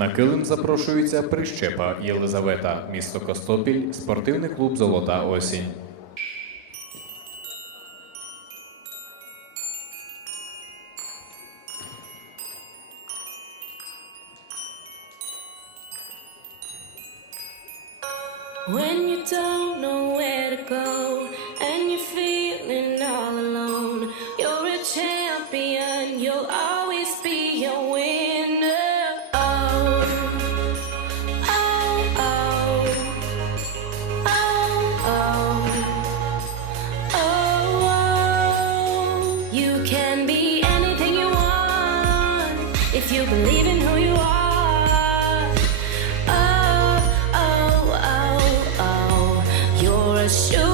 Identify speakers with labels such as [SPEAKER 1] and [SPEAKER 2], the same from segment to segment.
[SPEAKER 1] На килим запрошується Прищепа Єлизавета, місто Костопіль, спортивний клуб Золота осінь.
[SPEAKER 2] When you don't know where to go and you're feeling all alone, you're a champion, you'll if you believe in who you are. Oh, oh, oh, oh, you're a shooting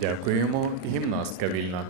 [SPEAKER 1] Дякуємо, гімнастка вільна.